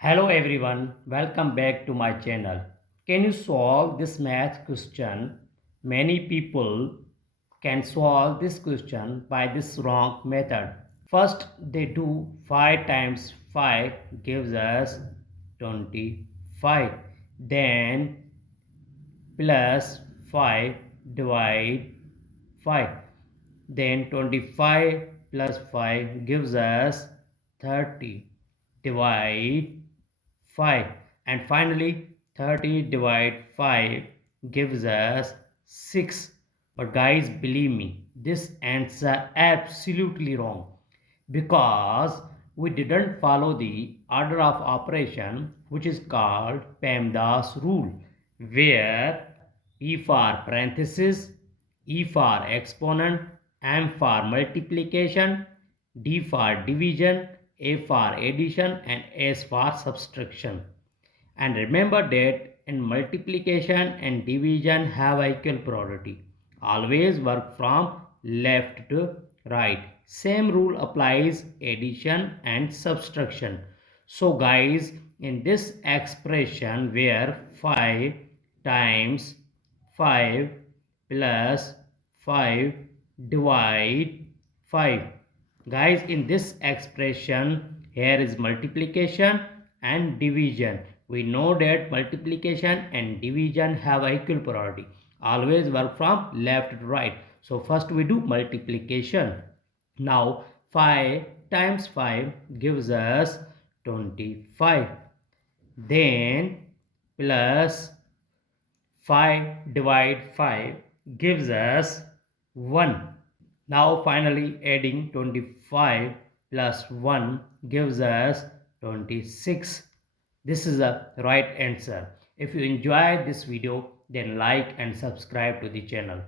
Hello everyone, welcome back to my channel. Can you solve this math question? Many people can solve this question by this wrong method. First, they do 5 times 5 gives us 25. Then plus 5 divide 5. Then 25 plus 5 gives us 30. Divide 5. And finally 30 divide 5 gives us 6. But guys, believe me, this answer absolutely wrong because we didn't follow the order of operation, which is called PEMDAS rule, where E for parenthesis, E for exponent, M for multiplication, D for division, A for addition, and S for subtraction. And remember that in multiplication and division have equal priority. Always work from left to right. Same rule applies addition and subtraction. So guys, in this expression where 5 times 5 plus 5 divide 5. Guys, in this expression here is multiplication and division. We know that multiplication and division have equal priority. Always work from left to right. So first we do multiplication. Now 5 times 5 gives us 25. Then plus 5 divide 5 gives us 1. Now finally adding 25 plus 1 gives us 26. This is the right answer. If you enjoyed this video, then like and subscribe to the channel.